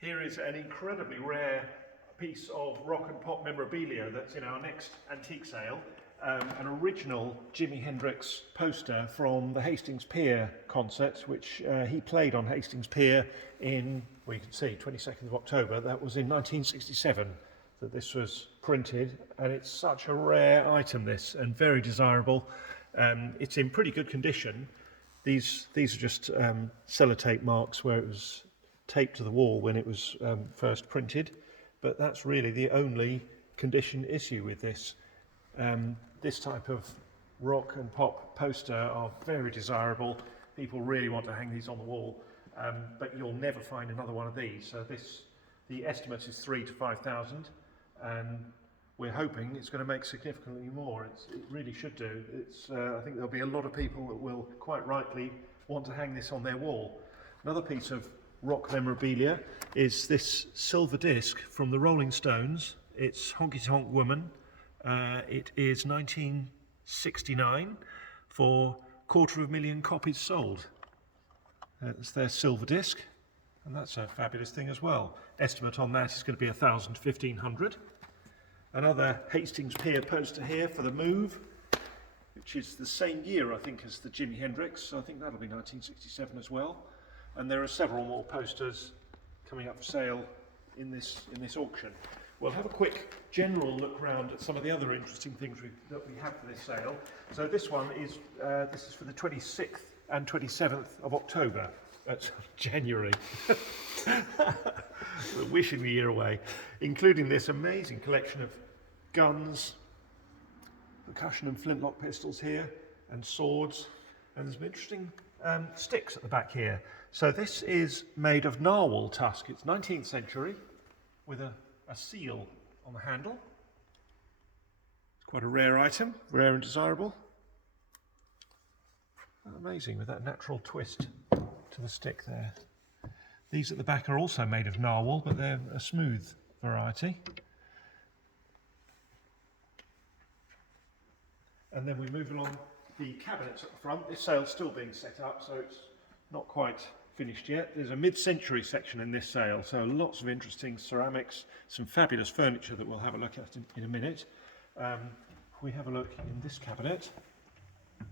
Here is an incredibly rare piece of rock and pop memorabilia that's in our next antique sale. An original Jimi Hendrix poster from the Hastings Pier concert, which he played on Hastings Pier in, well, you can see, 22nd of October. That was in 1967 that this was printed, and it's such a rare item, this, and very desirable. It's in pretty good condition. These are just sellotape marks where it was taped to the wall when it was first printed, but that's really the only condition issue with this. This type of rock and pop poster are very desirable. People really want to hang these on the wall, but you'll never find another one of these. So the estimate is 3,000 to 5,000, and we're hoping it's going to make significantly more. It really should do. I think there'll be a lot of people that will quite rightly want to hang this on their wall. Another piece of rock memorabilia is this silver disc from the Rolling Stones. It's Honky Tonk Woman. It is 1969 for 250,000 copies sold. It's their silver disc, and that's a fabulous thing as well. Estimate on that is going to be 1,000 to 1,500. Another Hastings Pier poster here for the Move, which is the same year, I think, as the Jimi Hendrix. So I think that'll be 1967 as well. And there are several more posters coming up for sale in this auction. We'll have a quick general look round at some of the other interesting things that we have for this sale. So this one is for the 26th and 27th of October. That's January. We're wishing the year away. Including this amazing collection of guns, percussion and flintlock pistols here, and swords. And there's some interesting sticks at the back here. So this is made of narwhal tusk. It's 19th century with a seal on the handle. It's quite a rare item, rare and desirable. Amazing with that natural twist to the stick there. These at the back are also made of narwhal, but they're a smooth variety. And then we move along the cabinets at the front. This sale's still being set up, so it's not quite finished yet. There's a mid-century section in this sale, so lots of interesting ceramics, some fabulous furniture that we'll have a look at in a minute. We have a look in this cabinet. A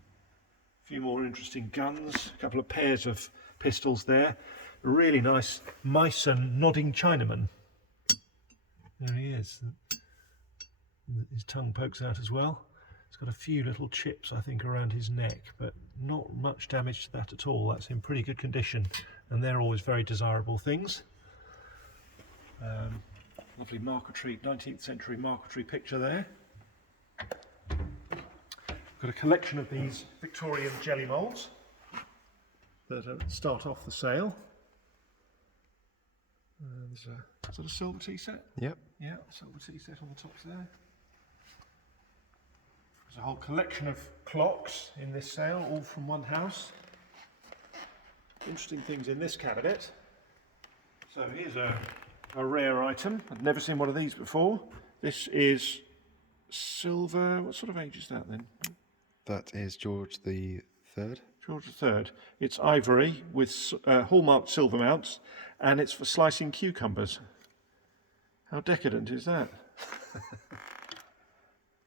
few more interesting guns, a couple of pairs of pistols there. A really nice Meissen nodding Chinaman. There he is. His tongue pokes out as well. He's got a few little chips, I think, around his neck, but not much damage to that at all. That's in pretty good condition, and they're always very desirable things. Lovely marquetry, 19th century marquetry picture there. Got a collection of these Victorian jelly moulds that start off the sale. Is that a silver tea set? Yep. Yeah, silver tea set on the top there. There's a whole collection of clocks in this sale, all from one house. Interesting things in this cabinet. So here's a rare item. I've never seen one of these before. This is silver. What sort of age is that then? That is George the Third. George III. It's ivory with hallmarked silver mounts, and it's for slicing cucumbers. How decadent is that?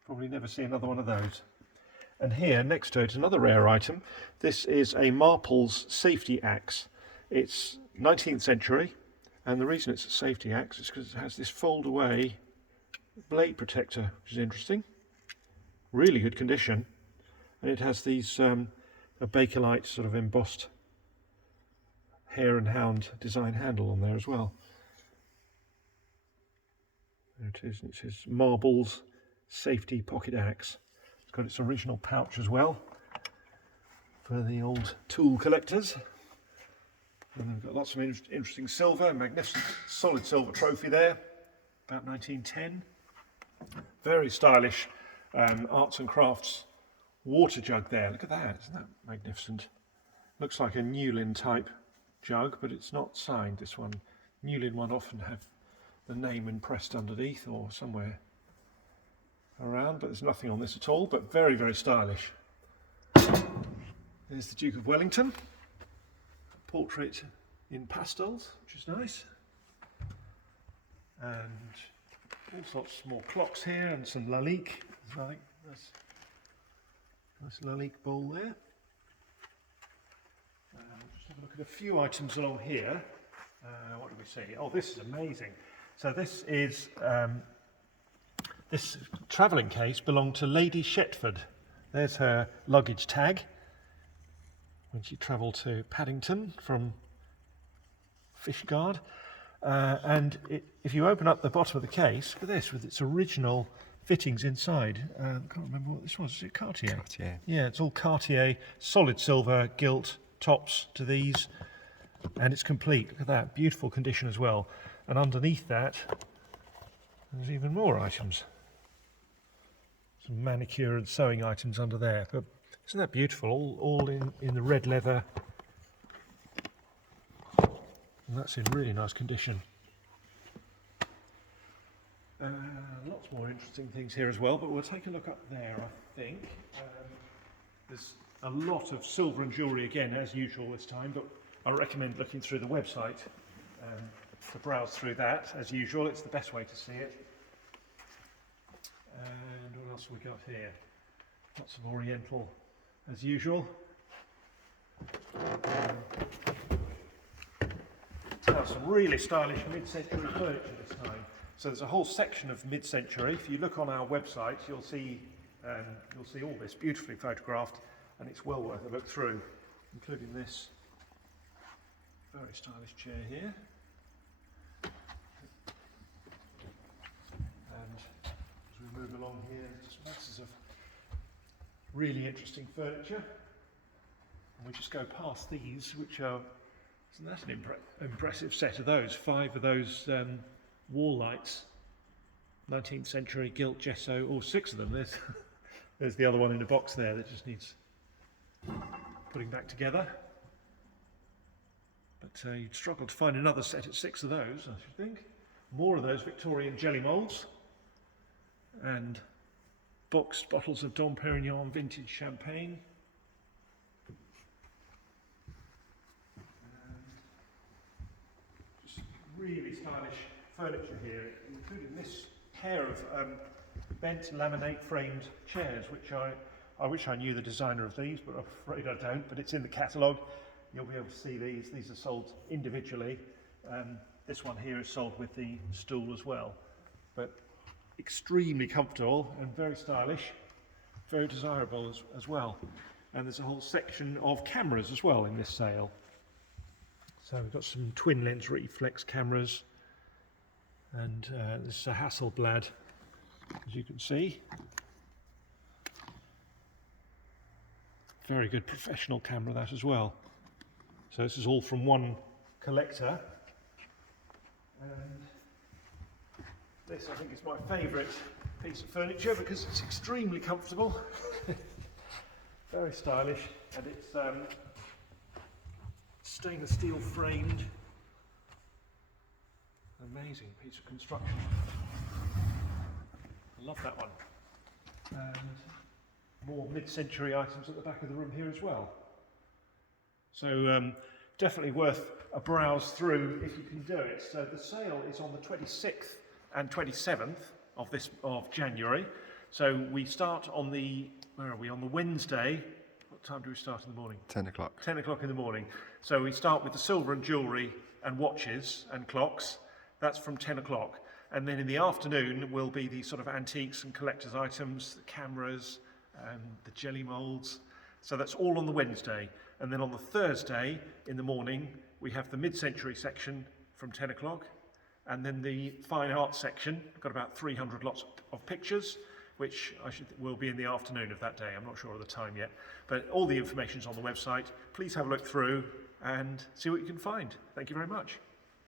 Probably never see another one of those. And here next to it, another rare item. This is a Marples safety axe. It's 19th century, and the reason it's a safety axe is because it has this fold away blade protector, which is interesting. Really good condition. And it has these a Bakelite sort of embossed hare and hound design handle on there as well. There it is, and it says Marbles safety pocket axe. It's got its original pouch as well for the old tool collectors. And we've got lots of interesting silver, magnificent solid silver trophy there, about 1910. Very stylish arts and crafts water jug there. Look at that, isn't that magnificent? Looks like a Newlyn type jug, but it's not signed, this one. Newlyn one often have the name impressed underneath or somewhere around, but there's nothing on this at all, but very, very stylish. There's the Duke of Wellington, portrait in pastels, which is nice. and all sorts more clocks here, and some Lalique. Nice Lalique bowl there. Just have a look at a few items along here. What do we see? Oh, this is amazing. So this is this travelling case belonged to Lady Shetford. There's her luggage tag when she travelled to Paddington from Fishguard. If you open up the bottom of the case, look at this with its original fittings inside. I can't remember what this was. Is it Cartier? Cartier. Yeah, it's all Cartier, solid silver gilt tops to these, and it's complete. Look at that, beautiful condition as well. And underneath that, there's even more items. Some manicure and sewing items under there. But isn't that beautiful? All in the red leather. And that's in really nice condition. Lots more interesting things here as well, but we'll take a look up there, I think. There's a lot of silver and jewellery again, as usual this time, but I recommend looking through the website to browse through that, as usual. It's the best way to see it. And what else have we got here? Lots of Oriental, as usual. Now some really stylish mid-century furniture this time. So there's a whole section of mid-century. If you look on our website, you'll see all this beautifully photographed, and it's well worth a look through, including this very stylish chair here. And as we move along here, just masses of really interesting furniture. And we just go past these, which are, isn't that an impressive set of those? 5 of those wall lights, 19th century gilt gesso, or 6 of them. There's the other one in a box there that just needs putting back together. But you'd struggle to find another set at 6 of those, I should think. More of those Victorian jelly moulds, and boxed bottles of Dom Perignon vintage champagne. Just really stylish furniture here, including this pair of bent laminate framed chairs, which I wish I knew the designer of these, but I'm afraid I don't, but it's in the catalogue. You'll be able to see these. These are sold individually. This one here is sold with the stool as well, but extremely comfortable and very stylish, very desirable as well. And there's a whole section of cameras as well in this sale. So we've got some twin lens reflex cameras, and this is a Hasselblad, as you can see. Very good professional camera, that as well. So this is all from one collector. And this, I think, is my favourite piece of furniture because it's extremely comfortable, very stylish, and it's stainless steel framed. Amazing piece of construction. I love that one. And more mid-century items at the back of the room here as well. So definitely worth a browse through if you can do it. So the sale is on the 26th and 27th of January. So we start on the, where are we, on the Wednesday. What time do we start in the morning? 10 o'clock. 10 o'clock in the morning. So we start with the silver and jewellery and watches and clocks. That's from 10 o'clock. And then in the afternoon will be the sort of antiques and collector's items, the cameras, the jelly moulds. So that's all on the Wednesday. And then on the Thursday in the morning, we have the mid-century section from 10 o'clock. And then the fine art section, got about 300 lots of pictures, which will be in the afternoon of that day. I'm not sure of the time yet. But all the information is on the website. Please have a look through and see what you can find. Thank you very much.